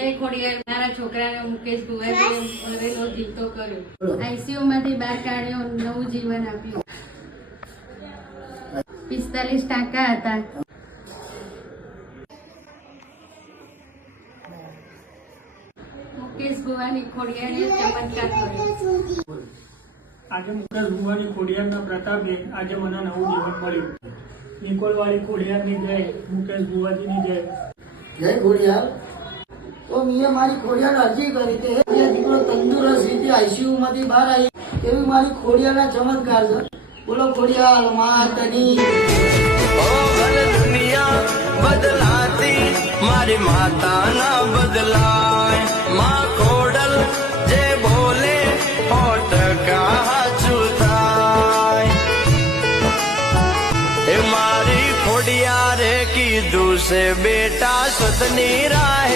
જય ખોડિયાર મારા છોકરાને મુકેશ ભુવાજીએ હવેનો જીવતો કર્યો, આઈસીયુ માંથી બહાર કાઢ્યો, નવું જીવન આપ્યું। 45 ટાંકા હતા। મુકેશ ભુવાની ખોડિયારે ચમત્કાર કર્યો। આજે મુકેશ ભુવાની ખોડિયારના પ્રતાપે આજે મને નવું જીવન મળ્યું। નિકોલવાળી ખોડિયારની જય, મુકેશ ભુવાજીની જય। જય ખોડિયાર। તો મેં મારી ખોડિયાર અરજી કરી કે જે દીકરો તંદુરસ્ત રીતે આઈસીયુ માંથી બહાર આવી એવી મારી ખોડિયારના ચમત્કાર છે। બોલો ખોડિયાર માતની। ઓ ભલ દુનિયા બદલાતી મારી માતા ના બદલાય, માં ખોડલ જે બોલે 100% હાચું થાય। એ મારી ખોડિયારે કીધું છે બેટા સતની રાહ